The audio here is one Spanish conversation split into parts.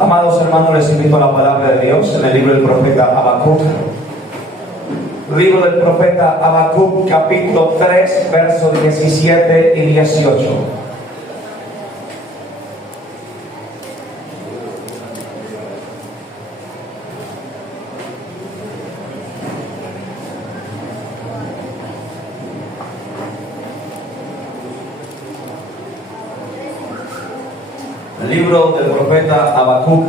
Amados hermanos, les invito a la palabra de Dios en el libro del profeta Habacuc. Libro del profeta Habacuc, capítulo 3, versos 17 y 18. El libro del profeta Habacuc,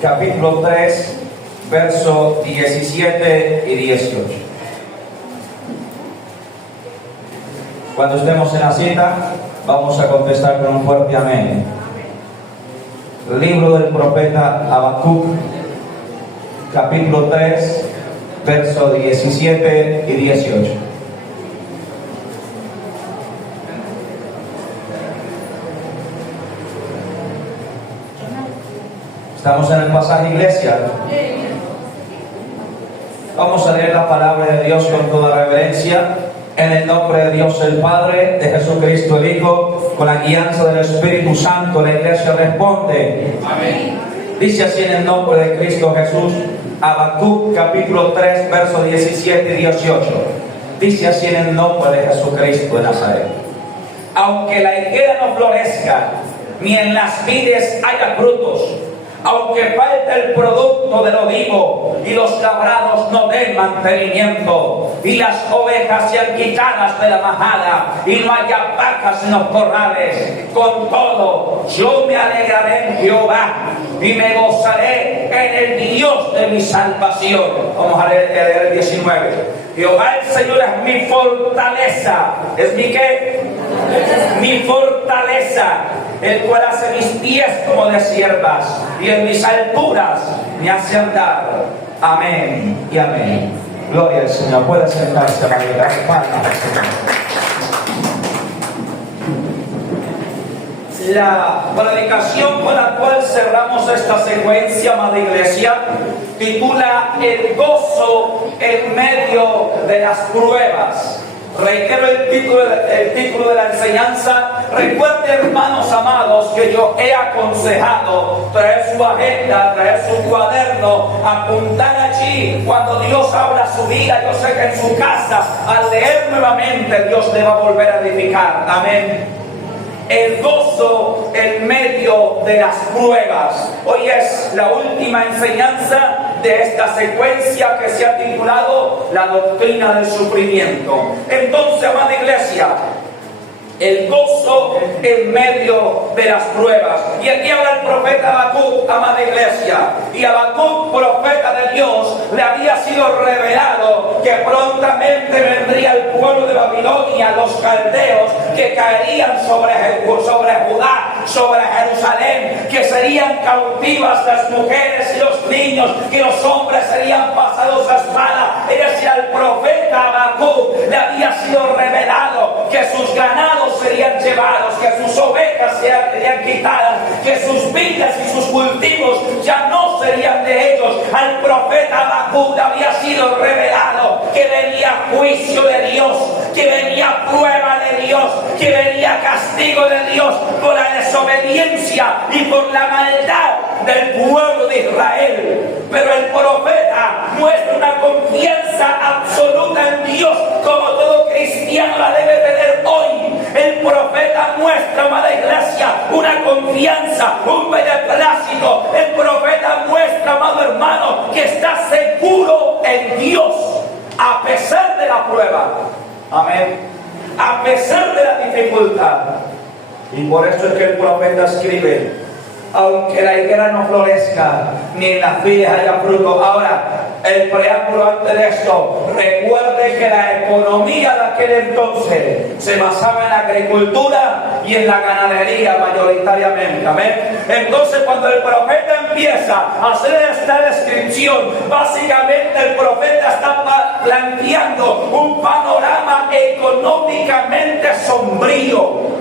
capítulo 3, versos 17 y 18. Cuando estemos en la cita, vamos a contestar con un fuerte amén. El libro del profeta Habacuc, capítulo 3, versos 17 y 18. Estamos en el pasaje, iglesia. Vamos a leer la palabra de Dios con toda reverencia. En el nombre de Dios el Padre, de Jesucristo el Hijo, con la guianza del Espíritu Santo, la iglesia responde. Amén. Dice así en el nombre de Cristo Jesús, Habacuc capítulo 3, versos 17 y 18. Dice así en el nombre de Jesucristo de Nazaret. Aunque la higuera no florezca, ni en las vides haya frutos, aunque falte el producto de lo vivo y los labrados no den mantenimiento y las ovejas sean quitadas de la majada y no haya vacas en los corrales, con todo yo me alegraré en Jehová y me gozaré en el Dios de mi salvación. Vamos a leer el 19. Jehová el Señor es mi fortaleza. ¿Es mi qué? Mi fortaleza, el cual hace mis pies como de siervas y en mis alturas me hace andar. Amén y amén. Gloria al Señor. Puede sentarse, María. Palmas al Señor. La predicación con la cual cerramos esta secuencia, amada iglesia, titula El gozo en medio de las pruebas. Reitero el título de la enseñanza. Recuerden, hermanos amados, que yo he aconsejado traer su agenda, traer su cuaderno, apuntar allí cuando Dios habla su vida. Yo sé que en su casa, al leer nuevamente, Dios le va a volver a edificar. Amén. El gozo en medio de las pruebas. Hoy es la última enseñanza de esta secuencia que se ha titulado La doctrina del sufrimiento. Entonces, amada iglesia, el gozo en medio de las pruebas. Y aquí habla el profeta Habacuc, amada iglesia. Y Habacuc, profeta de Dios, le había sido revelado que prontamente vendría el pueblo de Babilonia, los caldeos, que caerían sobre Judá, sobre Jerusalén, que serían cautivas las mujeres y los niños, que los hombres serían pasados a espada. Ese al profeta Habacuc le había sido revelado que sus ganados serían llevados, que sus ovejas serían quitadas, que sus vidas y sus cultivos ya no serían de ellos. Al profeta Habacuc había sido revelado que venía juicio de Dios, que venía prueba de Dios, que venía castigo de Dios por la desobediencia y por la maldad del pueblo de Israel. Pero el profeta muestra una confianza absoluta en Dios, como todo cristiano la debe tener hoy. El profeta muestra, amada iglesia, una confianza, un beneplácito. El profeta muestra, amado hermano, que está seguro en Dios a pesar de la prueba. Amén. A pesar de la dificultad. Y por eso es que el profeta escribe: aunque la higuera no florezca, ni en las vides haya fruto. Ahora, el preámbulo antes de esto, recuerde que la economía de aquel entonces se basaba en la agricultura y en la ganadería mayoritariamente. Amén. Entonces, cuando el profeta empieza a hacer esta descripción, básicamente el profeta está planteando un panorama económicamente sombrío.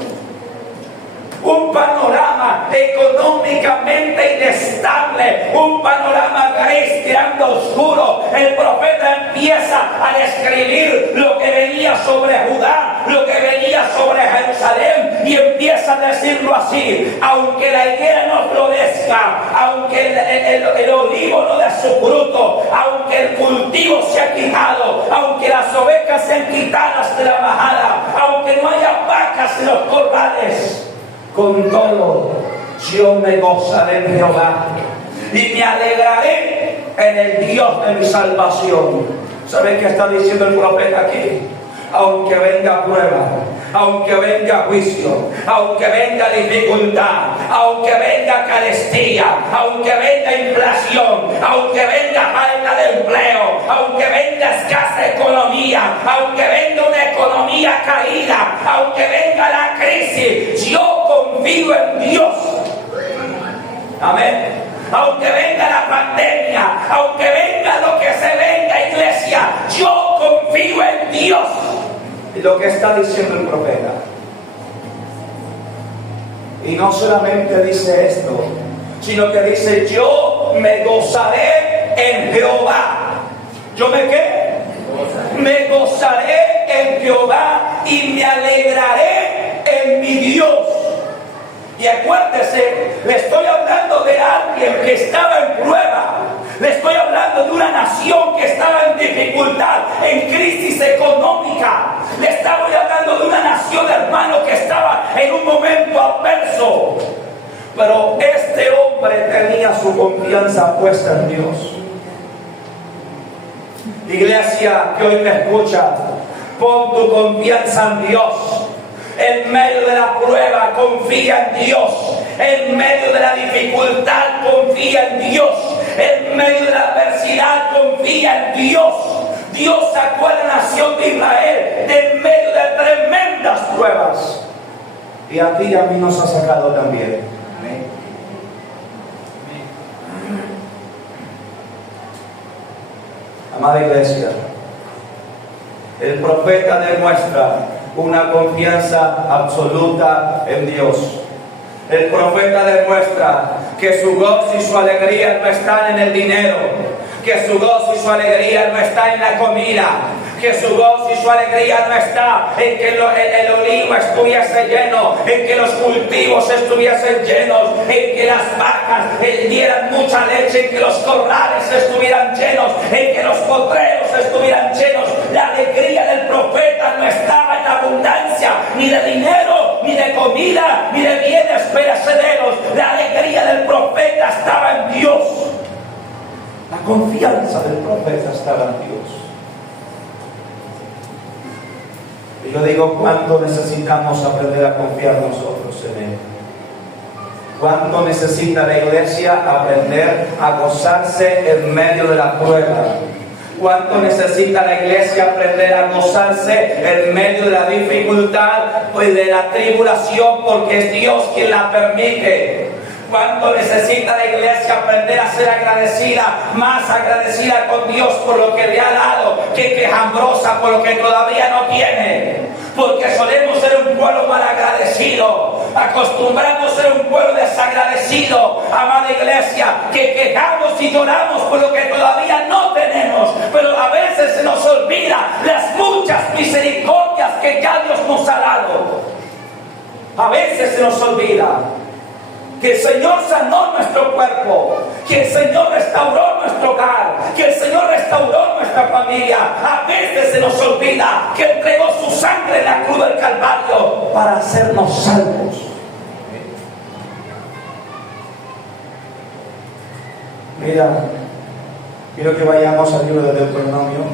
Un panorama económicamente inestable, un panorama gris tirando oscuro. El profeta empieza a describir lo que venía sobre Judá, lo que venía sobre Jerusalén, y empieza a decirlo así: aunque la higuera no florezca, aunque el olivo no dé su fruto, aunque el cultivo se ha quitado, aunque las ovejas sean quitadas de la majada, aunque no haya vacas en los corrales, con todo yo me gozaré en Jehová y me alegraré en el Dios de mi salvación. ¿Sabe qué está diciendo el profeta aquí? Aunque venga prueba, aunque venga juicio, aunque venga dificultad, aunque venga carestía, aunque venga inflación, aunque venga falta de empleo, aunque venga escasa economía, aunque venga una economía caída, aunque venga la crisis, yo confío en Dios. Amén. Aunque venga la pandemia, aunque venga lo que se venga, iglesia, yo confío en Dios. Y lo que está diciendo el profeta. Y no solamente dice esto, sino que dice: yo me gozaré en Jehová. ¿Yo me qué? Me gozaré en Jehová y me alegraré en mi Dios. Y acuérdese, le estoy hablando de alguien que estaba en prueba. Le estoy hablando de una nación que estaba en dificultad, en crisis económica. Le estoy hablando de una nación, hermano, que estaba en un momento adverso. Pero este hombre tenía su confianza puesta en Dios. Iglesia que hoy me escucha, pon tu confianza en Dios. En medio de la prueba, confía en Dios. En medio de la dificultad, confía en Dios. En medio de la adversidad, confía en Dios. Dios sacó a la nación de Israel de en medio de tremendas pruebas. Y a ti y a mí nos ha sacado también. Amén. Amada iglesia, el profeta demuestra una confianza absoluta en Dios. El profeta demuestra que su gozo y su alegría no están en el dinero, que su gozo y su alegría no está en la comida, que su gozo y su alegría no está en que el olivo estuviese lleno, en que los cultivos estuviesen llenos, en que las vacas dieran mucha leche, en que los corrales estuvieran llenos, en que los potreros estuvieran llenos. La alegría del profeta no estaba en la abundancia, ni de dinero, ni de comida, ni de bienes perecederos. La alegría del profeta estaba en Dios. La confianza del profeta estaba en Dios. Y yo digo, ¿cuánto necesitamos aprender a confiar nosotros en Él? ¿Cuánto necesita la iglesia aprender a gozarse en medio de la prueba? ¿Cuánto necesita la iglesia aprender a gozarse en medio de la dificultad y de la tribulación? Porque es Dios quien la permite. ¿Cuánto necesita la iglesia aprender a ser agradecida, más agradecida con Dios por lo que le ha dado, que quejambrosa por lo que todavía no tiene? Porque solemos ser un pueblo malagradecido, acostumbramos a ser un pueblo desagradecido, amada iglesia, que quejamos y lloramos por lo que todavía no tenemos, pero a veces se nos olvida las muchas misericordias que ya Dios nos ha dado. A veces se nos olvida que el Señor sanó nuestro cuerpo, que el Señor restauró nuestro hogar, que el Señor restauró nuestra familia. A veces se nos olvida que entregó su sangre en la cruz del Calvario para hacernos salvos. Mira, quiero que vayamos al libro de Deuteronomio,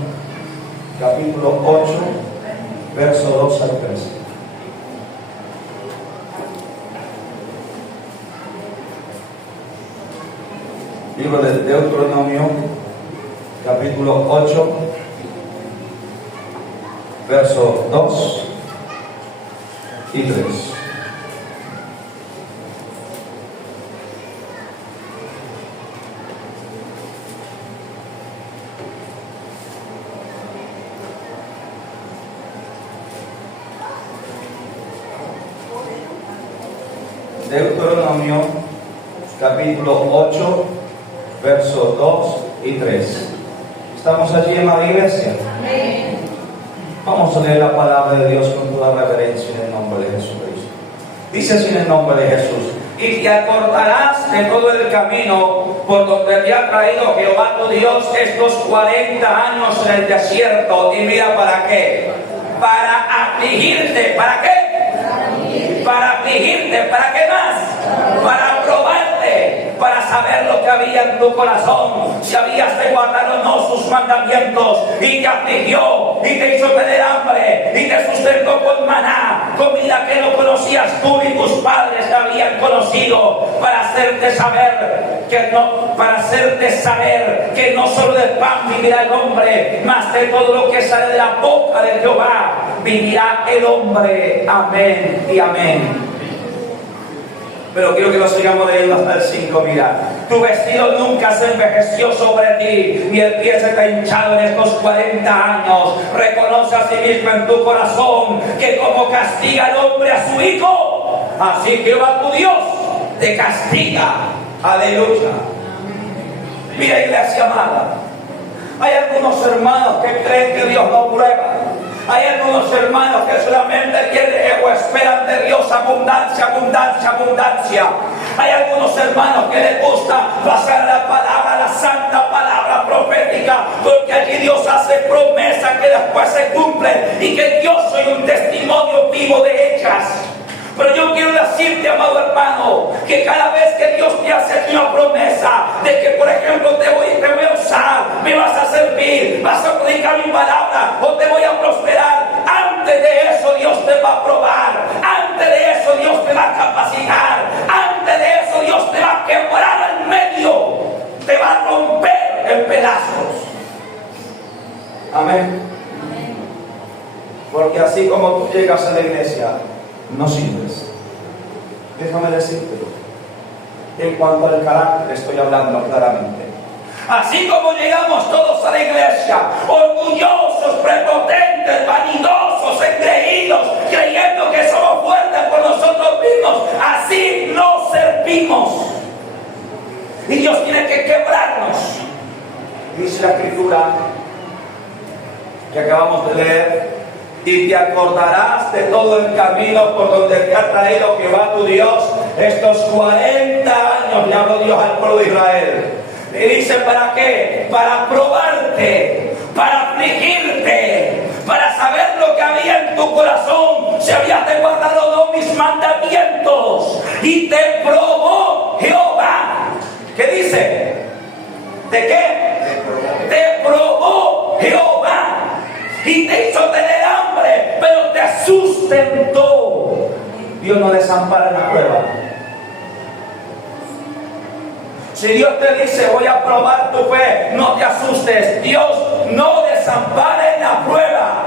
capítulo 8, verso 2 al 3. Libro de Deuteronomio, capítulo 8, verso 2 y 3. Deuteronomio, capítulo 8, versos 2 y 3. ¿Estamos allí, amada iglesia? Amén. Vamos a leer la palabra de Dios con toda reverencia en el nombre de Jesucristo. Dice así en el nombre de Jesús. Y te acordarás de todo el camino por donde te ha traído Jehová tu Dios estos 40 años en el desierto. Y mira, ¿para qué? Para afligirte. ¿Para qué? Para afligirte. ¿Para qué más? Para probarte. Para saber lo que había en tu corazón. Si habías de guardar o no sus mandamientos. Y te afligió. Y te hizo tener hambre. Y te sustentó con maná. Comida que no conocías tú ni tus padres te habían conocido. Para hacerte saber que no solo de pan vivirá el hombre, mas de todo lo que sale de la boca de Jehová vivirá el hombre. Amén y amén. Pero quiero que lo sigamos leyendo hasta el 5. Mira, tu vestido nunca se envejeció sobre ti, ni el pie se te ha hinchado en estos 40 años. Reconoce a sí mismo en tu corazón que como castiga el hombre a su hijo, así Jehová tu Dios te castiga. Aleluya. Mira, iglesia amada, hay algunos hermanos que creen que Dios no prueba. Hay algunos hermanos que solamente quieren o esperan de Dios abundancia, abundancia, abundancia. Hay algunos hermanos que les gusta pasar la palabra, la santa palabra profética, porque aquí Dios hace promesas que después se cumplen y que yo soy un testimonio vivo de ellas. Pero yo quiero decirte, amado hermano, que cada vez que Dios te hace una promesa de que, por ejemplo, te voy a usar, me vas a servir, vas a predicar mi palabra o te voy a prosperar, antes de eso Dios te va a probar, antes de eso Dios te va a capacitar, antes de eso Dios te va a quebrar en medio, te va a romper en pedazos. Amén. Porque así como tú llegas a la iglesia, no sirves. Déjame decirte, en cuanto al carácter estoy hablando claramente. Así como llegamos todos a la iglesia, orgullosos, prepotentes, vanidosos, engreídos, creyendo que somos fuertes por nosotros mismos, así no servimos. Y Dios tiene que quebrarnos. Dice la escritura que acabamos de leer: y te acordarás de todo el camino por donde te ha traído Jehová tu Dios estos 40 años. Le habló Dios al pueblo de Israel. Y dice, ¿para qué? Para probarte, para afligirte, para saber lo que había en tu corazón, si habías de guardar o no mis mandamientos. Y te probó Jehová. ¿Qué dice? ¿De qué? Te probó Jehová. Y te hizo tener hambre, pero te sustentó. Dios no desampara en la prueba. Si Dios te dice, voy a probar tu fe, no te asustes. Dios no desampara en la prueba.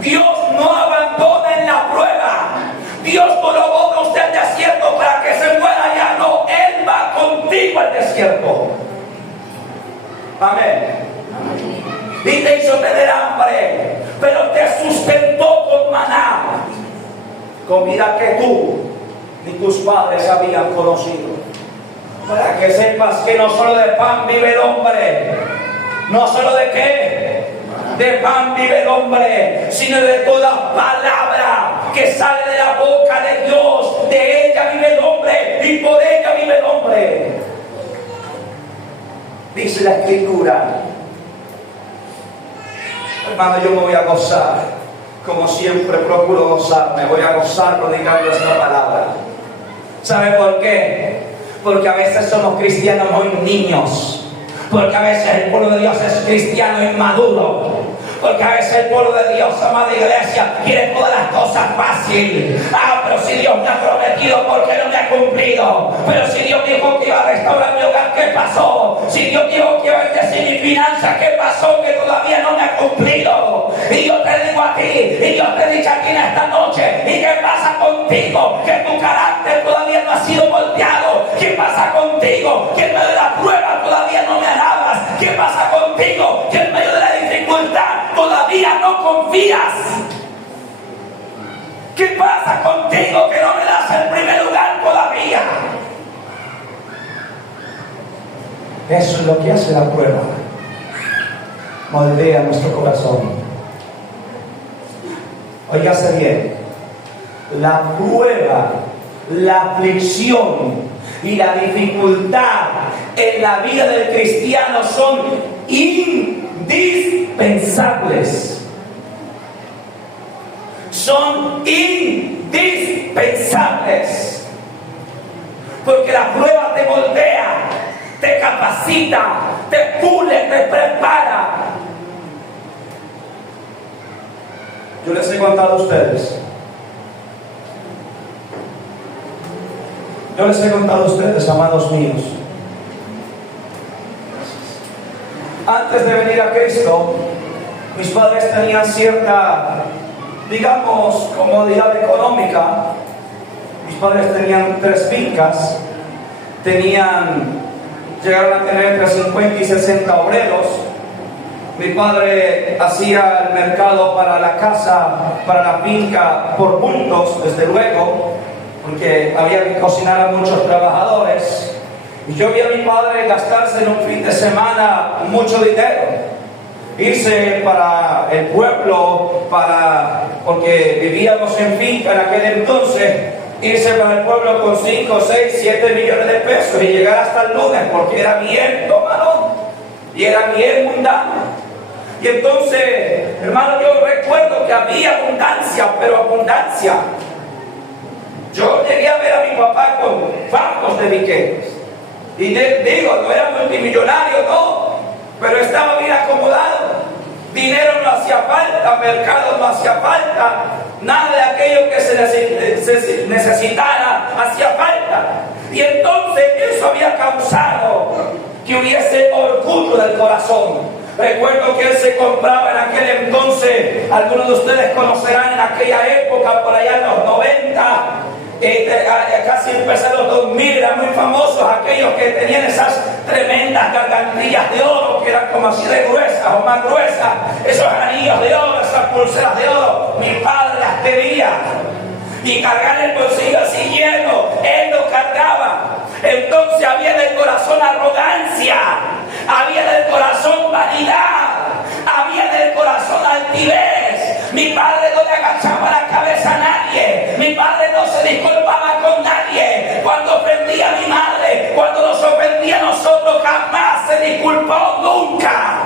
Dios no abandona en la prueba. Dios no lo bota usted al desierto para que se muera ya. No, Él va contigo al desierto. Amén. Y te hizo tener hambre, pero te sustentó con maná, comida que tú ni tus padres habían conocido. Para que sepas que no solo de pan vive el hombre, no solo de qué, de pan vive el hombre, sino de toda palabra que sale de la boca de Dios. De ella vive el hombre y por ella vive el hombre. Dice la escritura. Hermano, yo me voy a gozar, como siempre procuro gozarme, voy a gozar predicando esta palabra. ¿Sabe por qué? Porque a veces somos cristianos muy niños, porque a veces el pueblo de Dios es cristiano inmaduro, porque a veces el pueblo de Dios, amada iglesia, quiere todas las cosas fácil. Pero si Dios me ha prometido, ¿por qué no me ha cumplido? Pero si Dios dijo que iba a restaurar mi hogar, ¿qué pasó? Si Dios dijo que iba a bendecir mi finanza, ¿qué pasó? Que todavía no me ha cumplido. Y yo te digo a ti, y yo te he dicho aquí en esta noche, ¿y qué pasa contigo? Que tu carácter todavía no ha sido moldeado. ¿Qué pasa contigo? Que en medio de la prueba todavía no me alabas. ¿Qué pasa contigo? Que en medio de la dificultad todavía no confías. ¿Qué pasa contigo que no me das el primer lugar todavía? Eso es lo que hace la prueba. Moldea nuestro corazón. Óigase bien. la prueba, la aflicción y la dificultad en la vida del cristiano son indispensables. Son indispensables. Porque la prueba te moldea, te capacita, te pule, te prepara. Yo les he contado a ustedes. Yo les he contado a ustedes, amados míos. Antes de venir a Cristo, mis padres tenían cierta, digamos, comodidad económica. Mis padres tenían 3 fincas, llegaron a tener entre 50 y 60 obreros. Mi padre hacía el mercado para la casa, para la finca, por puntos, desde luego, porque había que cocinar a muchos trabajadores. Y yo vi a mi padre gastarse en un fin de semana mucho dinero, irse para el pueblo, porque vivíamos en finca en aquel entonces, irse para el pueblo con 5, 6, 7 millones de pesos y llegar hasta el lunes, porque era bien tomadón y era bien mundano. Y entonces, hermano, yo recuerdo que había abundancia, pero abundancia. Yo llegué a ver a mi papá con fajos de biquetes. Y digo, no era multimillonario, no, pero estaba bien acomodado. Dinero no hacía falta, mercado no hacía falta, nada de aquello que se necesitara hacía falta. Y entonces eso había causado que hubiese orgullo del corazón. Recuerdo que él se compraba en aquel entonces, algunos de ustedes conocerán en aquella época, por allá en los 90, casi empezaron los 2000, eran muy famosos aquellos que tenían esas tremendas gargantillas de oro, que eran como así de gruesas o más gruesas, esos anillos de oro, esas pulseras de oro. Mi padre las tenía, y cargar el bolsillo así lleno, él lo cargaba. Entonces había en el corazón arrogancia, había en el corazón vanidad, había en el corazón altivez. Mi padre no le agachaba la cabeza a nadie, mi padre no se disculpaba con nadie. Cuando ofendía a mi madre, cuando nos ofendía a nosotros, jamás se disculpó, nunca.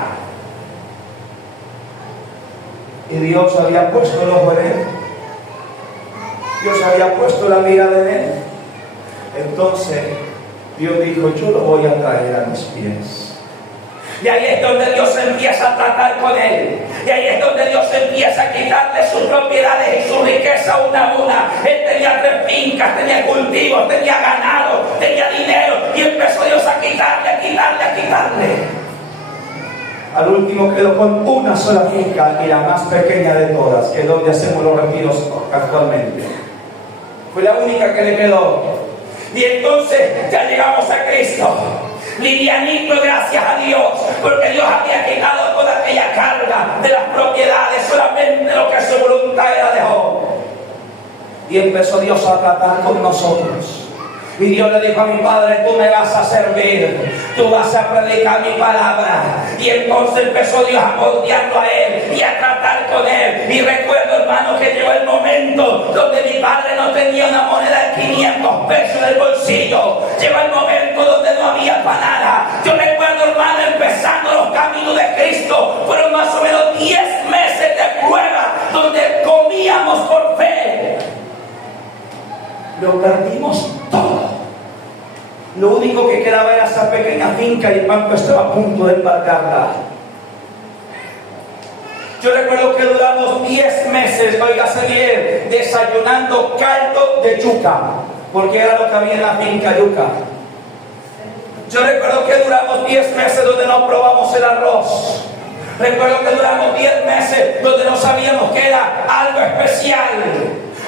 Y Dios había puesto el ojo en él, Dios había puesto la mirada en él. Entonces Dios dijo: yo lo voy a traer a mis pies. Y ahí es donde Dios empieza a tratar con él. Y ahí es donde Dios empieza a quitarle sus propiedades y su riqueza una a una. Él tenía 3 fincas, tenía cultivos, tenía ganado, tenía dinero. Y empezó Dios a quitarle, a quitarle, a quitarle. Al último quedó con una sola finca, y la más pequeña de todas, que es donde hacemos los retiros actualmente. Fue la única que le quedó. Y entonces ya llegamos a Cristo. Livianito, gracias a Dios, porque Dios había quitado toda aquella carga de las propiedades, solamente lo que su voluntad era dejó. Y empezó Dios a tratar con nosotros. Y Dios le dijo a mi padre: tú me vas a servir, tú vas a predicar mi palabra. Y entonces empezó Dios a moldearlo a él y a tratar con él. Y recuerdo, hermano, que llegó el momento donde mi padre no tenía una moneda de 500 pesos en el bolsillo. Llegó el momento donde no había para nada. Yo recuerdo, hermano, empezando los caminos de Cristo, fueron más o menos 10 meses de prueba donde comíamos por fe. Lo perdimos todo. Lo único que quedaba era esa pequeña finca, y el banco estaba a punto de embarcarla. Yo recuerdo que duramos 10 meses, oígase bien, desayunando caldo de yuca, porque era lo que había en la finca, yuca. Yo recuerdo que duramos 10 meses donde no probamos el arroz. Recuerdo que duramos 10 meses donde no sabíamos que era algo especial.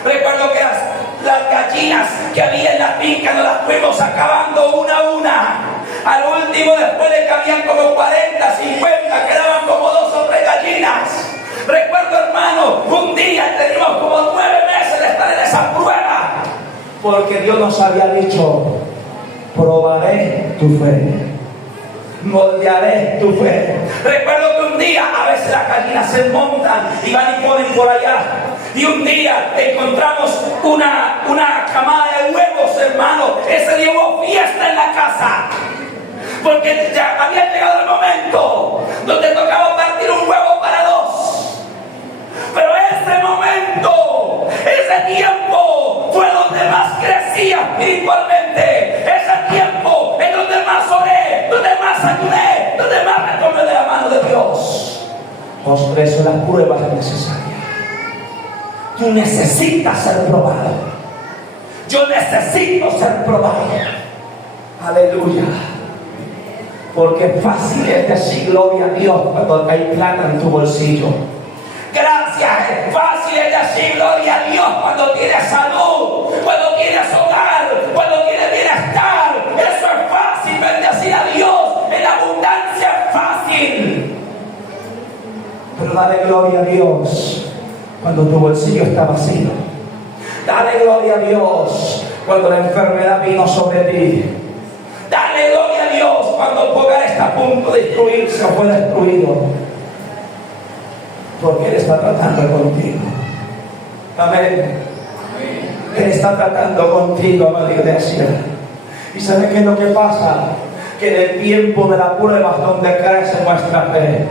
Recuerdo que las gallinas que había en la finca nos las fuimos acabando una a una. Al último, después de que habían como 40, 50, quedaban como 2 o 3 gallinas. Recuerdo, hermano, un día teníamos como 9 meses de estar en esa prueba, porque Dios nos había dicho: probaré tu fe, moldearé tu fe. Recuerdo que un día, a veces las gallinas se montan y van y ponen por allá, Y un día encontramos una camada de huevos, hermano. Ese día hubo fiesta en la casa. Porque ya había llegado el momento donde tocaba partir un huevo para dos. Pero ese momento, ese tiempo fue donde más crecía espiritualmente. Ese tiempo es donde más oré, donde más ayuné, donde más me tomé de la mano de Dios. Por eso las pruebas es necesaria. Tú necesitas ser probado. Yo necesito ser probado. Aleluya. Porque fácil es decir gloria a Dios cuando hay plata en tu bolsillo. Gracias. Fácil es decir gloria a Dios cuando tienes salud, cuando tienes hogar, cuando tienes bienestar. Eso es fácil. Bendecir a Dios en abundancia es fácil. Pero dale gloria a Dios cuando tu bolsillo está vacío. Dale gloria a Dios cuando la enfermedad vino sobre ti. Dale gloria a Dios cuando el hogar está a punto de destruirse o fue destruido. Porque Él está tratando contigo. Amén. Él está tratando contigo, amada iglesia. ¿Y sabe qué es lo que pasa? Que en el tiempo de la prueba es donde crece nuestra fe.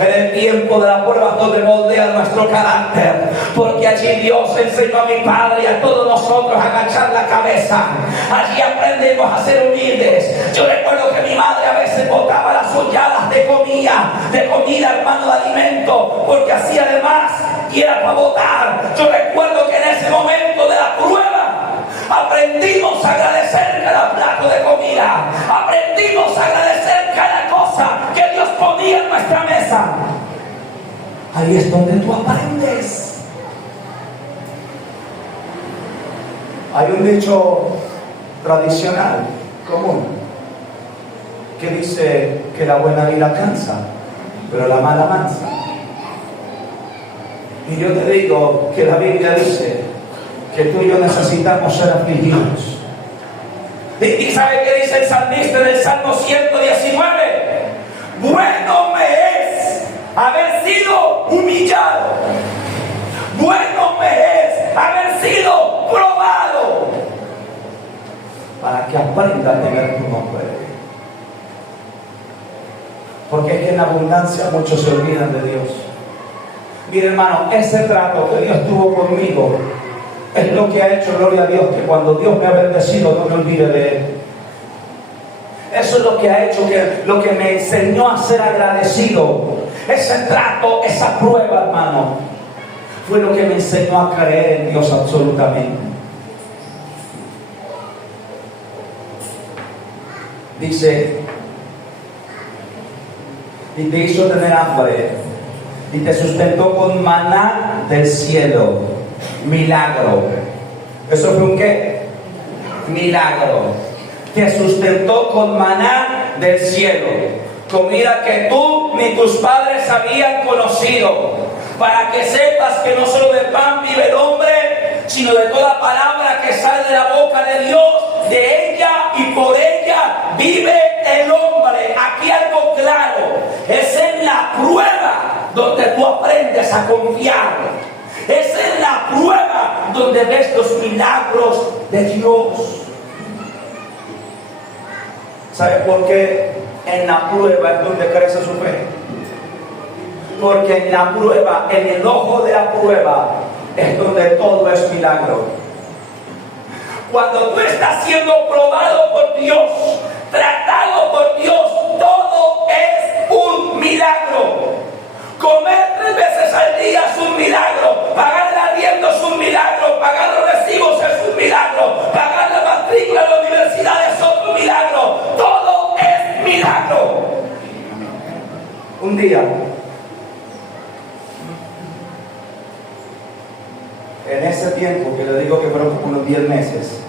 En el tiempo de la prueba donde moldea nuestro carácter, porque allí Dios enseñó a mi padre y a todos nosotros a agachar la cabeza. Allí aprendemos a ser humildes. Yo recuerdo que mi madre a veces botaba las olladas de comida, hermano, de alimento, porque hacía de más y era para botar. Yo recuerdo que en ese momento de la prueba aprendimos a agradecer cada plato de comida. Aprendimos a agradecer cada cosa que Dios ponía en nuestra mesa. Ahí es donde tú aprendes. Hay un dicho tradicional, común, que dice que la buena vida cansa, pero la mala mansa. Y yo te digo que la Biblia dice que tú y yo necesitamos ser afligidos. ¿Y sabe qué dice el salmista en el Salmo 119? Bueno me es haber sido humillado. Bueno me es haber sido probado. Para que aprenda a tener tu nombre. Porque es que en abundancia muchos se olvidan de Dios. Mire, hermano, ese trato que Dios tuvo conmigo es lo que ha hecho, gloria a Dios, que cuando Dios me ha bendecido no me olvide de Él. Eso es lo que ha hecho, lo que me enseñó a ser agradecido. Ese trato, esa prueba, hermano, fue lo que me enseñó a creer en Dios absolutamente. Dice, y te hizo tener hambre, y te sustentó con maná del cielo. Milagro. ¿Eso fue un qué? Milagro. Te sustentó con maná del cielo, comida que tú ni tus padres habían conocido, para que sepas que no solo de pan vive el hombre, sino de toda palabra que sale de la boca de Dios. De ella y por ella vive el hombre. Aquí algo claro, es en la prueba donde tú aprendes a confiar. Es en la prueba donde ves los milagros de Dios. ¿Sabe por qué? En la prueba es donde crece su fe. Porque en la prueba, en el ojo de la prueba, es donde todo es milagro. Cuando tú estás siendo probado por Dios, tratado por Dios, todo es un milagro. Comer 3 veces al día es un milagro. Pagar el arriendo es un milagro. Pagar los recibos es un milagro. Pagar la matrícula de la universidad es otro milagro. Todo es milagro. Un día, en ese tiempo, que le digo que fueron como unos 10 meses,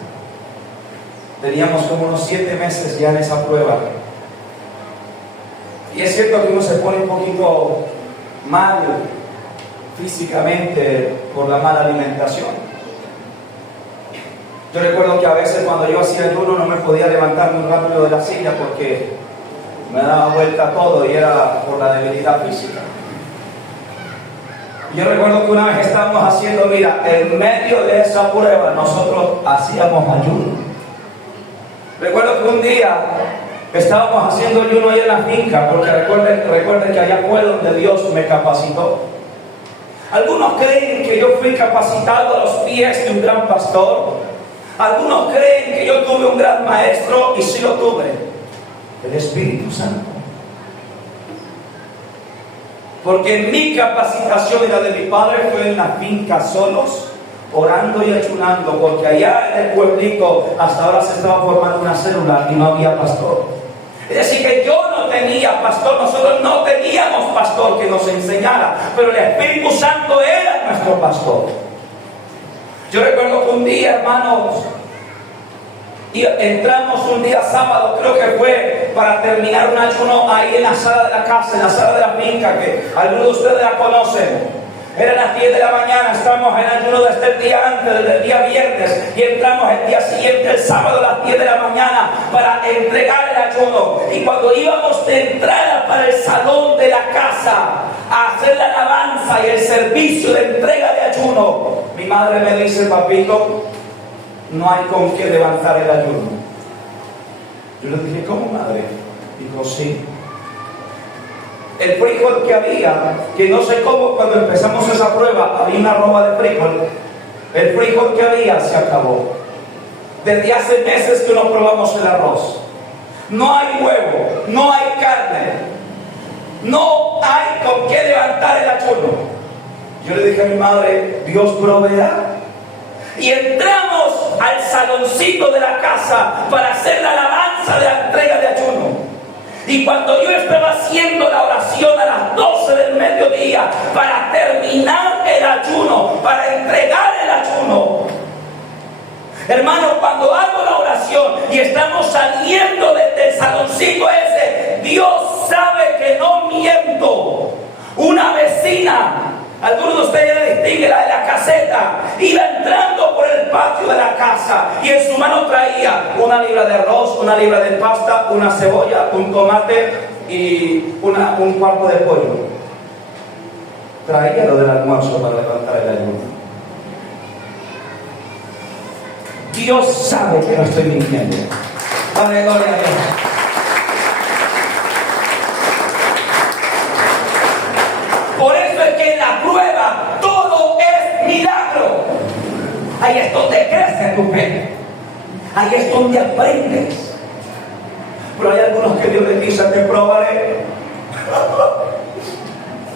teníamos como unos 7 meses ya en esa prueba. Y es cierto que uno se pone un poquito mal físicamente por la mala alimentación. Yo recuerdo que a veces cuando yo hacía ayuno no me podía levantar muy rápido de la silla porque me daba vuelta todo y era por la debilidad física. Yo recuerdo que una vez estábamos haciendo, mira, en medio de esa prueba nosotros hacíamos ayuno. Recuerdo que un día estábamos haciendo ayuno ahí en la finca, porque recuerden que allá fue donde Dios me capacitó. Algunos creen que yo fui capacitado a los pies de un gran pastor. Algunos creen que yo tuve un gran maestro, y sí lo tuve, el Espíritu Santo. Porque mi capacitación y la de mi padre fue en la finca solos, orando y ayunando, porque allá en el pueblito hasta ahora se estaba formando una célula y no había pastor. Es decir, que yo no tenía pastor, nosotros no teníamos pastor que nos enseñara, pero el Espíritu Santo era nuestro pastor. Yo recuerdo que un día, hermanos, y entramos un día sábado, creo que fue para terminar un ayuno ahí en la sala de la casa, en la sala de la finca, que algunos de ustedes la conocen. Eran las 10 de la mañana, estábamos en ayuno desde el día antes, desde el día viernes, y entramos el día siguiente, el sábado a las 10 de la mañana, para entregar el ayuno. Y cuando íbamos de entrada para el salón de la casa a hacer la alabanza y el servicio de entrega de ayuno, mi madre me dice: papito, no hay con qué levantar el ayuno. Yo le dije: ¿cómo, madre? Dijo: sí. El frijol que había, que no sé cómo, cuando empezamos esa prueba había una roba de frijol. El frijol que había se acabó. Desde hace meses que no probamos el arroz. No hay huevo, no hay carne, no hay con qué levantar el ayuno. Yo le dije a mi madre: Dios proveerá. Y entramos al saloncito de la casa para hacer la alabanza de la entrega de ayuno. Y cuando yo estaba haciendo la oración a las 12 del mediodía para terminar el ayuno, para entregar el ayuno, hermano, cuando hago la oración y estamos saliendo del saloncito ese, Dios sabe que no miento. Una vecina, algunos de ustedes la distinguen, la de la caseta, iba entrando por el patio de la casa y en su mano traía 1 libra de arroz, 1 libra de pasta, una cebolla, un tomate y un cuarto de pollo. Traía lo del almuerzo para levantar el ayuno. Dios sabe que no estoy mintiendo. Aleluya a Dios. Por eso es que en la prueba todo es milagro. Ahí es donde crece tu fe. Ahí es donde aprendes. Pero hay algunos que Dios les dice: te probaré.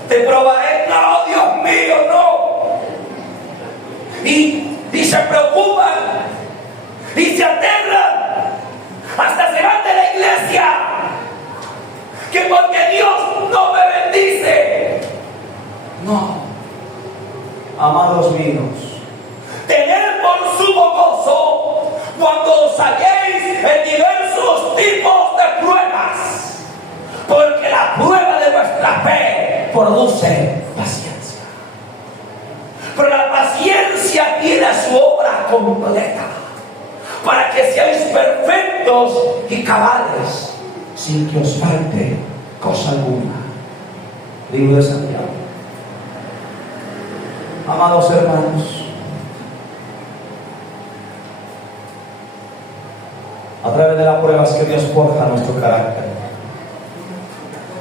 Te probaré. No, Dios mío, no. Y se preocupan. Y se aterran. Hasta se van de la iglesia. Que porque Dios no me bendice. No, amados míos, tened por sumo gozo cuando os halléis en diversos tipos de pruebas, porque la prueba de vuestra fe produce paciencia. Pero la paciencia tiene su obra completa, para que seáis perfectos y cabales, sin que os falte cosa alguna. Libro de Santiago. Amados hermanos, a través de las pruebas que Dios forja nuestro carácter,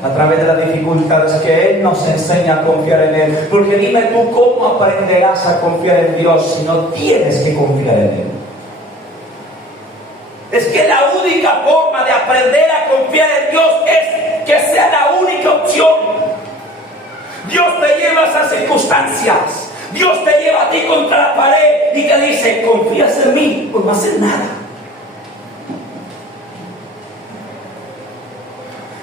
a través de las dificultades que Él nos enseña a confiar en Él. Porque dime tú, ¿cómo aprenderás a confiar en Dios si no tienes que confiar en Él? Es que la única forma de aprender a confiar en Dios es que sea la única opción. Dios te lleva a esas circunstancias. Dios te lleva a ti contra la pared y te dice: confías en mí, pues no haces nada.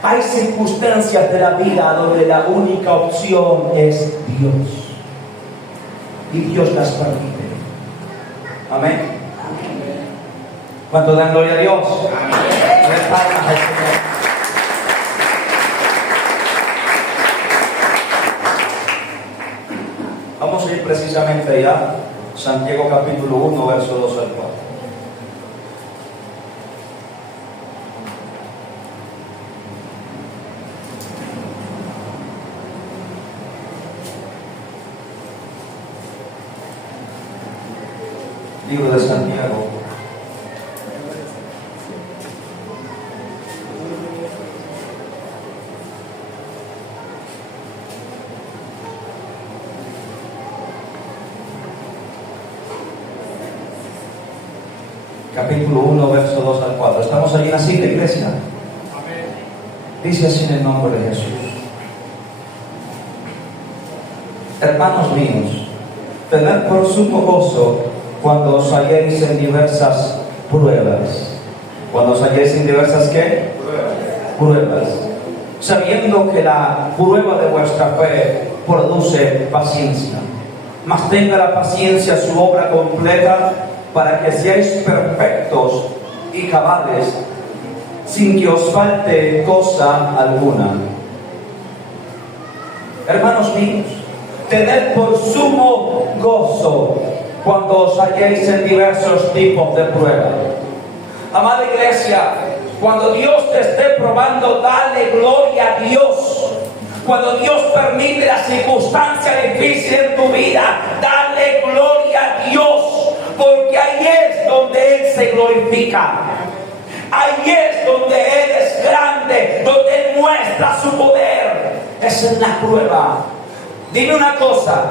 Hay circunstancias de la vida donde la única opción es Dios. Y Dios las permite. Amén. ¿Cuánto dan gloria a Dios? Amén. Vamos a ir precisamente ya, Santiago capítulo 1, verso 2 al 4. Libro de Santiago. Capítulo 1, verso 2 al 4. ¿Estamos allí en la cita, iglesia? Amén. Dice así en el nombre de Jesús. Hermanos míos, tened por sumo gozo cuando os halléis en diversas pruebas. Cuando os halléis en diversas ¿qué? Pruebas. Sabiendo que la prueba de vuestra fe produce paciencia. Mas tenga la paciencia su obra completa, para que seáis perfectos y cabales, sin que os falte cosa alguna. Hermanos míos, tened por sumo gozo cuando os halléis en diversos tipos de pruebas. Amada iglesia, cuando Dios te esté probando, dale gloria a Dios. Cuando Dios permite la circunstancia difícil en tu vida, dale gloria a Dios, porque ahí es donde Él se glorifica. Ahí es donde Él es grande, donde Él muestra su poder. Esa es la prueba. Dime una cosa,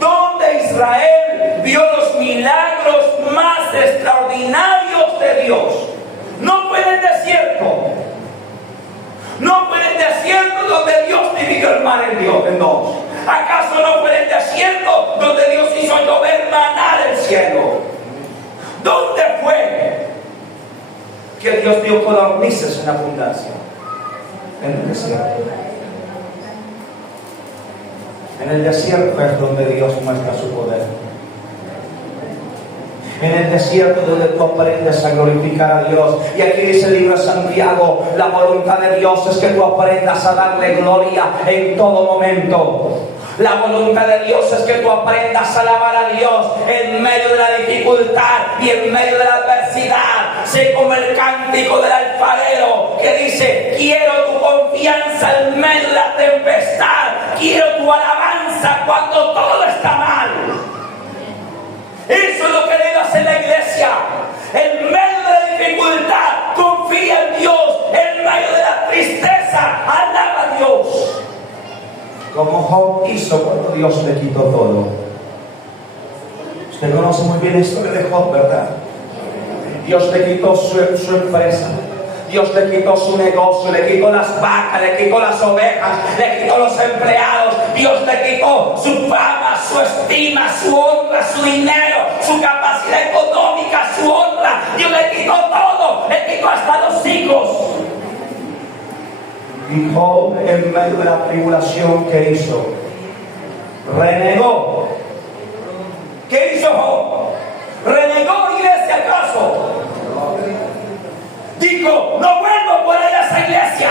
¿dónde Israel vio los milagros más extraordinarios de Dios? No fue en el desierto. No fue en el desierto donde Dios dividió el mar en dos. ¿Acaso no fue en el desierto donde Dios hizo llover maná del cielo? ¿Dónde fue que Dios dio codornices en abundancia? En el desierto. En el desierto es donde Dios muestra su poder. En el desierto donde tú aprendes a glorificar a Dios. Y aquí dice el libro de Santiago, la voluntad de Dios es que tú aprendas a darle gloria en todo momento. La voluntad de Dios es que tú aprendas a alabar a Dios en medio de la dificultad y en medio de la adversidad. Sé como el cántico del alfarero que dice: quiero tu confianza en medio de la tempestad, quiero tu alabanza cuando todo está mal. Eso es lo que debe hacer la iglesia. En medio de la dificultad, confía en Dios. En medio de la tristeza, alaba a Dios. Como Job hizo cuando Dios le quitó todo. Usted conoce muy bien la historia de Job, ¿verdad? Dios le quitó su empresa. Dios le quitó su negocio, le quitó las vacas, le quitó las ovejas, le quitó los empleados. Dios le quitó su fama, su estima, su honra, su dinero, su capacidad económica, su honra. Dios le quitó todo, le quitó hasta los hijos. Y Job, en medio de la tribulación que hizo, renegó. ¿Qué hizo Job? ¿Renegó, iglesia, acaso? Dijo: no vuelvo por ir a esa iglesia.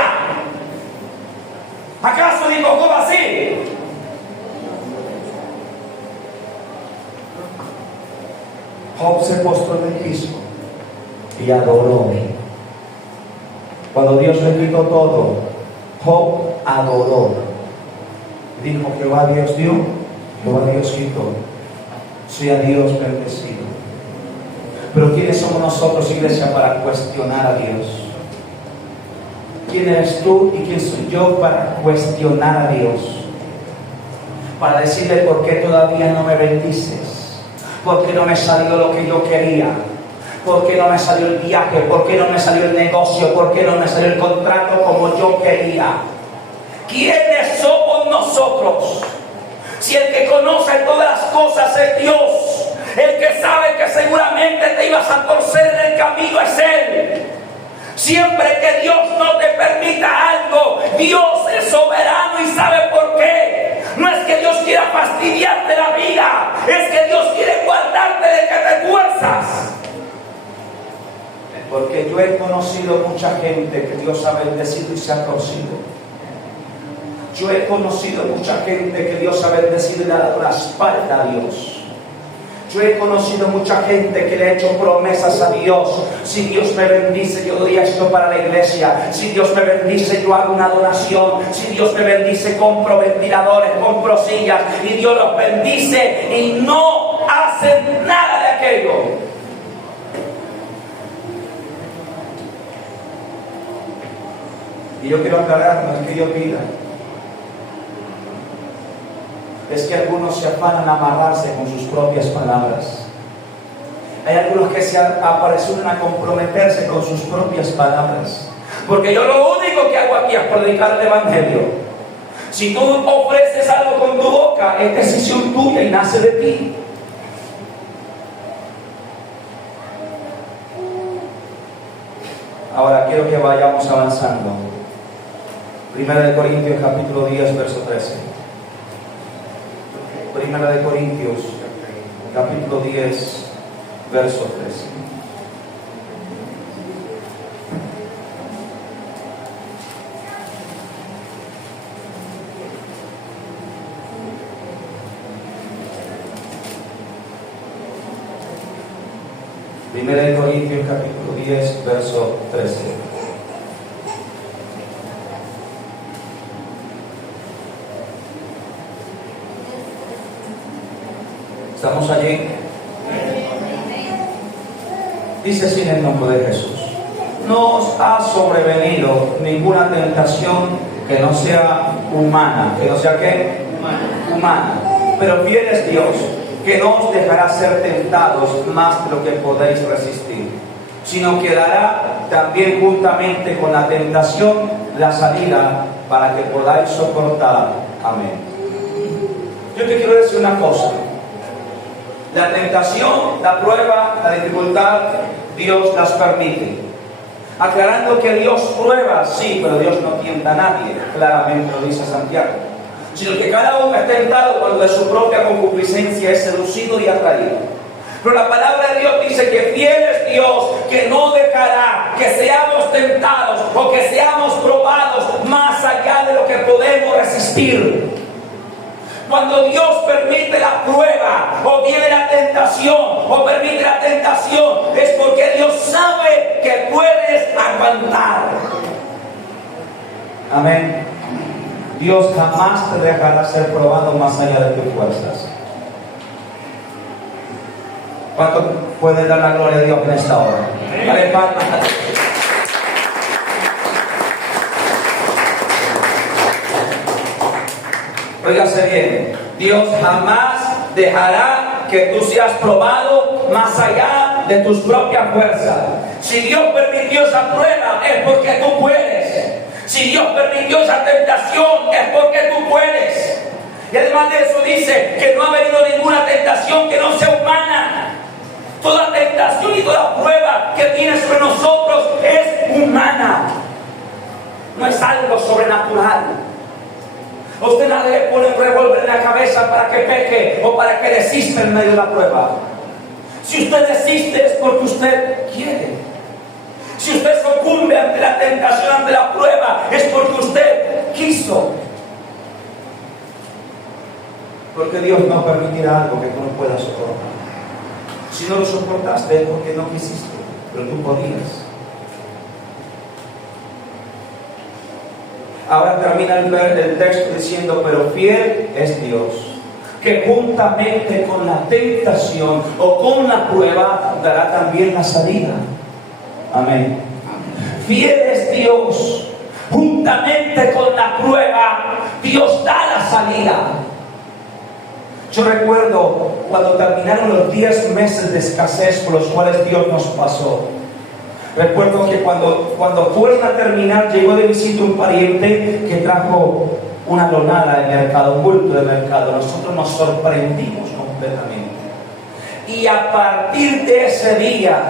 ¿Acaso dijo Job así? Job se postró en el piso y adoró. Cuando Dios le quitó todo, Job adoró. Dijo: Jehová Dios dio, Jehová Dios quitó. Sea Dios bendecido. Pero ¿quiénes somos nosotros, iglesia, para cuestionar a Dios? ¿Quién eres tú y quién soy yo para cuestionar a Dios? Para decirle: ¿por qué todavía no me bendices? ¿Por qué no me salió lo que yo quería? ¿Por qué no me salió el viaje? ¿Por qué no me salió el negocio? ¿Por qué no me salió el contrato como yo quería? ¿Quiénes somos nosotros? Si el que conoce todas las cosas es Dios, el que sabe que seguramente te ibas a torcer en el camino es Él. Siempre que Dios no te permita algo, Dios es soberano y sabe por qué. No es que Dios quiera fastidiarte la vida, es que Dios quiere guardarte de que te tuerzas. Porque yo he conocido mucha gente que Dios ha bendecido y se ha torcido. Yo he conocido mucha gente que Dios ha bendecido y le ha dado la espalda a Dios. Yo he conocido mucha gente que le ha hecho promesas a Dios. Si Dios me bendice, yo doy esto para la iglesia. Si Dios me bendice, yo hago una donación. Si Dios me bendice, compro ventiladores, compro sillas. Y Dios los bendice y no hacen nada de Evangelio. Y yo quiero aclarar, no es que yo pida, es que algunos se afanan a amarrarse con sus propias palabras. Hay algunos que se apresuran a comprometerse con sus propias palabras. Porque yo lo único que hago aquí es predicar el Evangelio. Si tú ofreces algo con tu boca, es decisión tuya y nace de ti. Ahora quiero que vayamos avanzando. Primera de Corintios capítulo 10, verso 13. Primera de Corintios capítulo 10, verso 13. Primera de Corintios capítulo 10, verso 13. ¿Estamos allí? Dice así en el nombre de Jesús: no os ha sobrevenido ninguna tentación que no sea humana. ¿Que no sea qué? Humana. Pero fiel es Dios, que no os dejará ser tentados más de lo que podéis resistir, sino que dará también juntamente con la tentación la salida para que podáis soportar. Amén. Yo te quiero decir una cosa. La tentación, la prueba, la dificultad, Dios las permite. Aclarando que Dios prueba, sí, pero Dios no tienta a nadie. Claramente lo dice Santiago. Sino que cada uno es tentado cuando de su propia concupiscencia es seducido y atraído. Pero la palabra de Dios dice que fiel es Dios, que no dejará que seamos tentados o que seamos probados más allá de lo que podemos resistir. Cuando Dios permite la prueba o viene la tentación o permite la tentación, es porque Dios sabe que puedes aguantar. Amén. Dios jamás te dejará ser probado más allá de tus fuerzas. ¿Cuánto puede dar la gloria a Dios en esta hora? Dale palmas. Óigase bien, Dios jamás dejará que tú seas probado más allá de tus propias fuerzas. Si Dios permitió esa prueba, es porque tú puedes. Si Dios permitió esa tentación, es porque tú puedes. Y además de eso dice que no ha venido ninguna tentación que no sea humana. Toda tentación y toda prueba que viene sobre nosotros es humana. No es algo sobrenatural. Usted nadie le pone un revólver en la cabeza para que peque o para que desista en medio de la prueba. Si usted desiste es porque usted quiere. Si usted sucumbe ante la tentación, ante la prueba, es porque usted quiso. Porque Dios no permitirá algo que tú no puedas soportar. Si no lo soportaste es porque no quisiste, pero tú podías. Ahora termina el texto diciendo: pero fiel es Dios, que juntamente con la tentación o con la prueba dará también la salida. Amén. Fiel es Dios, juntamente con la prueba, Dios da la salida. Yo recuerdo cuando terminaron los 10 meses de escasez por los cuales Dios nos pasó. Recuerdo que cuando fueron a terminar, llegó de visita un pariente que trajo una lonada de mercado, un bulto de mercado. Nosotros nos sorprendimos completamente. Y a partir de ese día,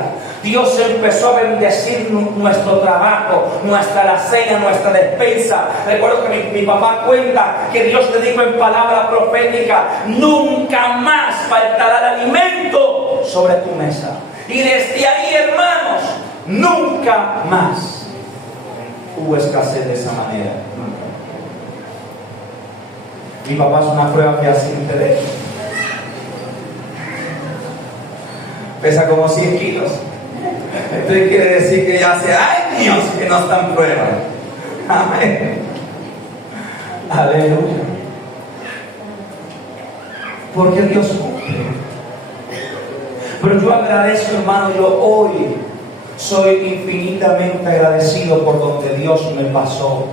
Dios empezó a bendecir nuestro trabajo, nuestra alacena, nuestra despensa. Recuerdo que mi papá cuenta que Dios le dijo en palabra profética: nunca más faltará el alimento sobre tu mesa. Y desde ahí, hermanos, nunca más hubo escasez de esa manera. Mi papá es una prueba fehaciente de él. Pesa como 100 kilos. Esto quiere decir que ya hace años que no está en prueba. Amén. Aleluya. Porque Dios cumple. Pero yo agradezco, hermano, yo hoy soy infinitamente agradecido por donde Dios me pasó.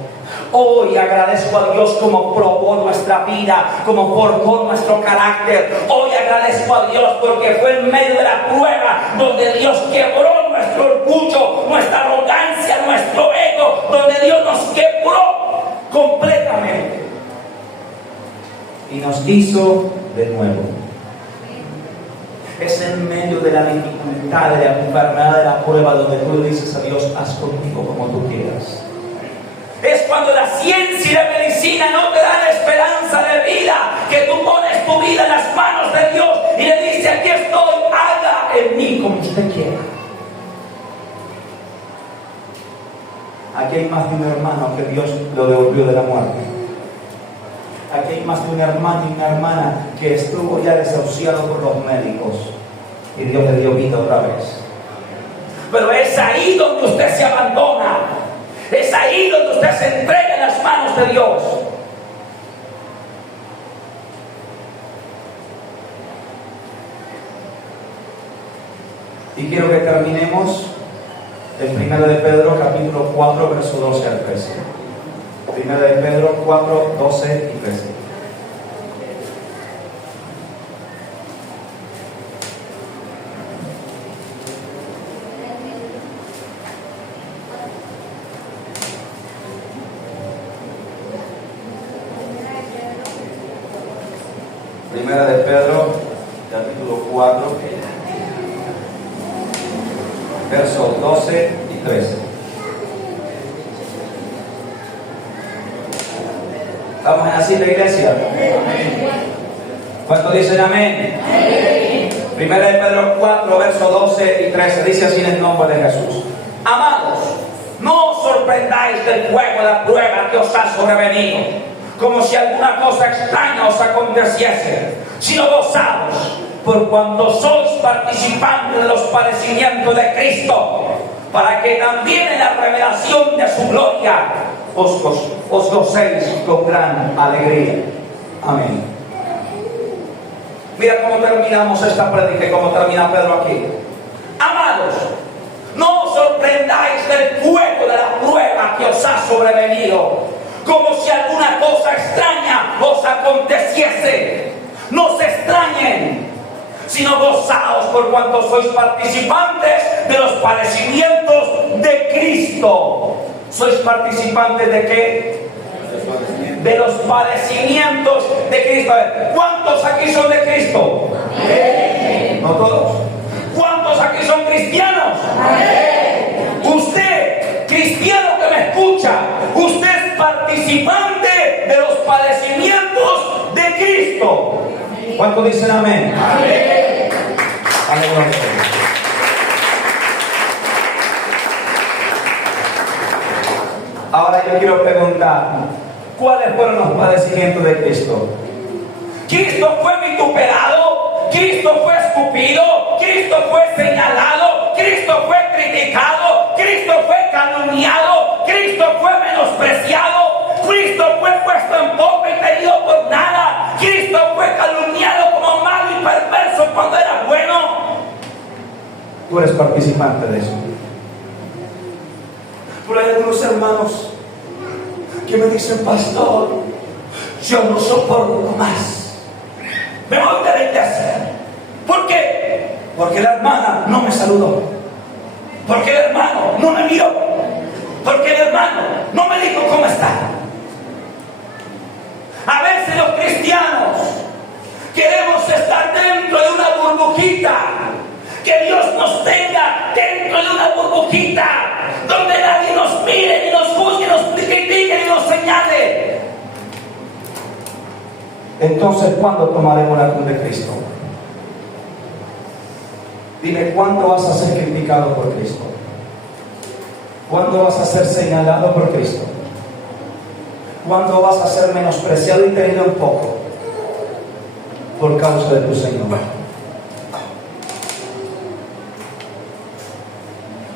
Hoy agradezco a Dios como probó nuestra vida, como forjó nuestro carácter. Hoy agradezco a Dios porque fue en medio de la prueba donde Dios quebró nuestro orgullo, nuestra arrogancia, nuestro ego, donde Dios nos quebró completamente y nos hizo de nuevo. Es en medio de la dificultad, de la enfermedad, de la prueba, donde tú le dices a Dios: haz conmigo como tú quieras. Es cuando la ciencia y la medicina no te dan esperanza de vida, que tú pones tu vida en las manos de Dios y le dices: aquí estoy, haga en mí como usted quiera. Aquí hay más de un hermano que Dios lo devolvió de la muerte. Aquí hay más de un hermano y una hermana que estuvo ya desahuciado por los médicos y Dios le dio vida otra vez. Pero es ahí donde usted se abandona. Es ahí donde usted se entrega en las manos de Dios. Y quiero que terminemos en 1 de Pedro capítulo 4 verso 12 al 13. 1 de Pedro 4, 12 y 13. Primera de Pedro, capítulo 4, versos 12 y 13. ¿Estamos en la cita, iglesia? ¿Cuántos dicen amén? Primera de Pedro 4, versos 12 y 13. Dice así en el nombre de Jesús: amados, no os sorprendáis del fuego de la prueba que os ha sobrevenido, como si alguna cosa extraña os aconteciese, sino gozaos por cuanto sois participantes de los padecimientos de Cristo, para que también en la revelación de su gloria os gocéis con gran alegría. Amén. Mira cómo terminamos esta prédica y cómo termina Pedro aquí. Amados, no os sorprendáis del fuego de la prueba que os ha sobrevenido, como si alguna cosa extraña os aconteciese. No se extrañen, sino gozaos por cuanto sois participantes de los padecimientos de Cristo. ¿Sois participantes de qué? De los padecimientos de Cristo. A ver, ¿cuántos aquí son de Cristo? Amén. No todos. ¿Cuántos aquí son cristianos? Amén. Usted, cristiano que me escucha, usted es participante de los padecimientos de Cristo. ¿Cuántos dicen amén? Amén. Aleluya. Ahora yo quiero preguntar, ¿cuáles fueron los padecimientos de Cristo? ¿Cristo fue vituperado? ¿Cristo fue escupido? ¿Cristo fue señalado? ¿Cristo fue criticado? ¿Cristo fue calumniado? ¿Cristo fue menospreciado? ¿Cristo fue puesto en poco y tenido por nada? ¿Cristo fue calumniado como malo y perverso cuando era bueno? Tú eres participante de eso. Pero hay algunos hermanos que me dicen: pastor, yo no soporto más, me voy de la iglesia. ¿Por qué? Porque la hermana no me saludó, porque el hermano no me miró, porque el hermano no me dijo cómo está. A veces los cristianos queremos estar dentro de una burbujita, que Dios nos tenga dentro de una burbujita donde nadie nos mire, ni nos juzgue, ni nos critique, ni nos señale. Entonces, ¿cuándo tomaremos la cruz de Cristo? Dime, ¿cuándo vas a ser criticado por Cristo? ¿Cuándo vas a ser señalado por Cristo? ¿Cuándo vas a ser menospreciado y tenido en poco por causa de tu Señor?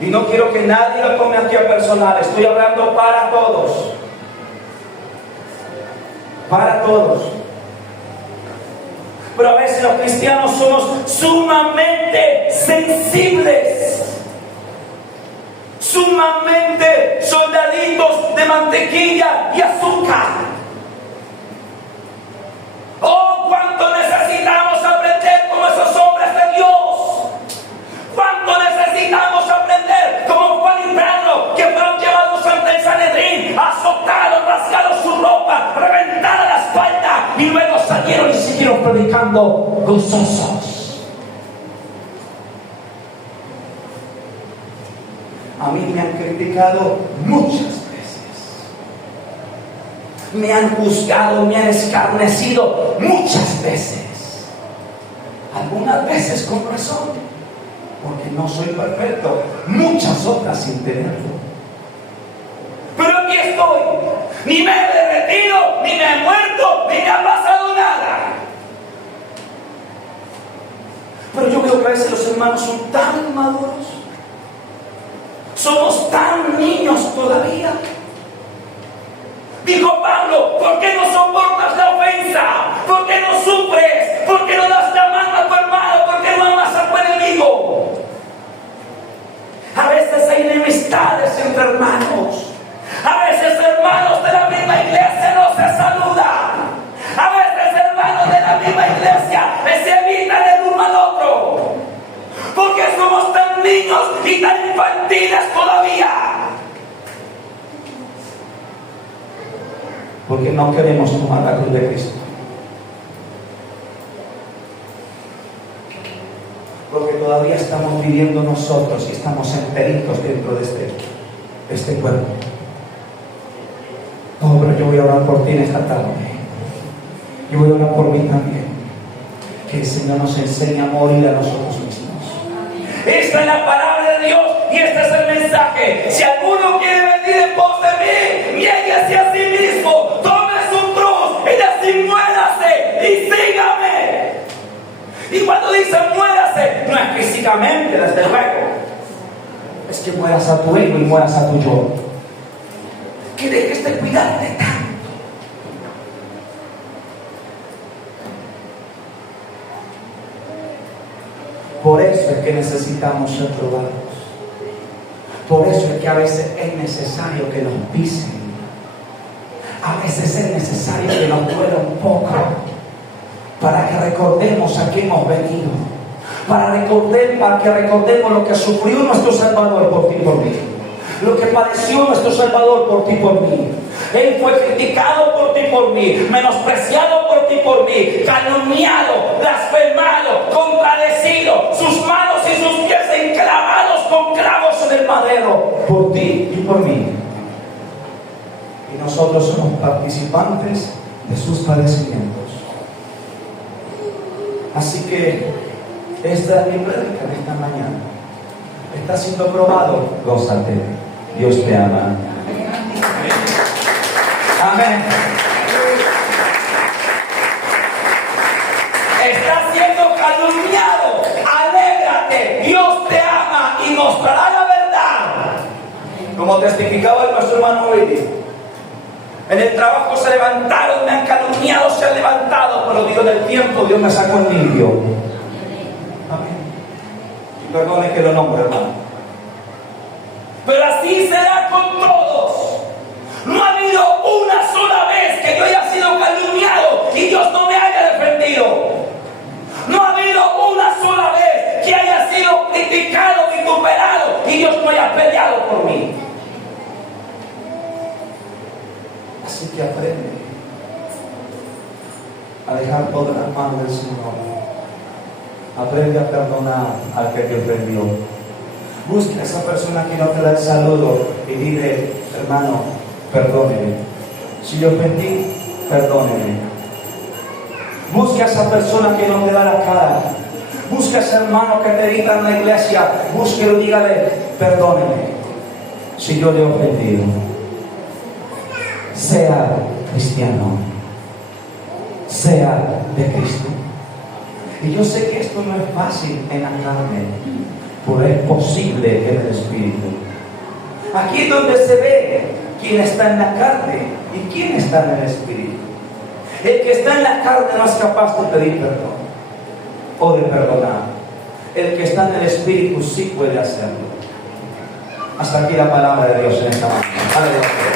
Y no quiero que nadie lo tome aquí a personal. Estoy hablando para todos. Para todos. Pero a veces los cristianos somos sumamente sensibles, sumamente soldaditos de mantequilla y azúcar. Oh, cuánto necesitamos aprender como esos hombres de Dios. Cuánto necesitamos aprender como Juan y Pedro, que fueron llevados ante el Sanedrín, azotados, rasgados su ropa, reventada la espalda, y luego salieron y siguieron predicando gozosos. A mí me han criticado muchas veces, me han juzgado, me han escarnecido muchas veces, algunas veces con razón, porque no soy perfecto, muchas otras sin tenerlo. Pero aquí estoy, ni me he derretido, ni me he muerto, ni me ha pasado nada. Pero yo creo que a veces los hermanos son tan inmaduros, somos tan niños todavía. Dijo Pablo, ¿por qué no soportas la ofensa? ¿Por qué no sufres? ¿Por qué no das la mano a tu hermano? ¿Por qué no amas a tu enemigo? A veces hay enemistades entre hermanos. A veces hermanos de la misma iglesia no se saludan. A veces hermanos de la misma iglesia se evitan el uno al otro. Porque somos tan niños y tan infantiles todavía. Porque no queremos tomar la cruz de Cristo. Porque todavía estamos viviendo nosotros y estamos enteritos dentro de este cuerpo. Oh, pero yo voy a orar por ti en esta tarde. Yo voy a orar por mí también. Que el Señor nos enseñe a morir a nosotros mismos. Esta es la palabra de Dios y este es el mensaje. Si alguno quiere venir en pos de mí, niéguese a sí mismo, tome su cruz y así muérase y sígame. Y cuando dice muérase, no es físicamente, desde luego. Es que mueras a tu ego y mueras a tu yo. Que dejes de cuidarte tanto. Por eso es que necesitamos ser probados. Por eso es que a veces es necesario que nos pisen. A veces es necesario que nos duela un poco, para que recordemos a qué hemos venido, para que recordemos lo que sufrió nuestro Salvador por ti y por mí, lo que padeció nuestro Salvador por ti y por mí. Él fue criticado por ti y por mí, menospreciado por ti y por mí, calumniado, blasfemado, contradecido, sus manos y sus pies enclavados con clavos en el madero, por ti y por mí. Y nosotros somos participantes de sus padecimientos. Así que esta es mi prédica de esta mañana. Está siendo probado, gózate. Dios te ama. Amén. Está siendo calumniado. Alégrate. Dios te ama y mostrará la verdad. Como testificaba nuestro hermano Willy. En el trabajo se levantaron, me han calumniado, se han levantado, pero Dios del tiempo, Dios me sacó en limpio. Amén. Y perdone que lo nombre, hermano. Pero así será con todos. No ha habido una sola vez que yo haya sido calumniado y Dios no me haya defendido. No ha habido una sola vez que haya sido criticado, vituperado y Dios no haya peleado por mí. Así que aprende a dejar todas las manos del Señor. Aprende a perdonar al que te ofendió. Busca a esa persona que no te da el saludo y dile, hermano, perdóneme. Si yo ofendí, perdóneme. Busca a esa persona que no te da la cara. Busca a ese hermano que te grita en la iglesia. Búsquelo y dígale, perdóneme si yo le he ofendido. Sea cristiano, sea de Cristo. Y yo sé que esto no es fácil en la carne, pero es posible en el Espíritu. Aquí es donde se ve quién está en la carne y quién está en el Espíritu. El que está en la carne no es capaz de pedir perdón. o de perdonar. El que está en el Espíritu sí puede hacerlo. Hasta aquí la palabra de Dios en esta mañana. Aleluya.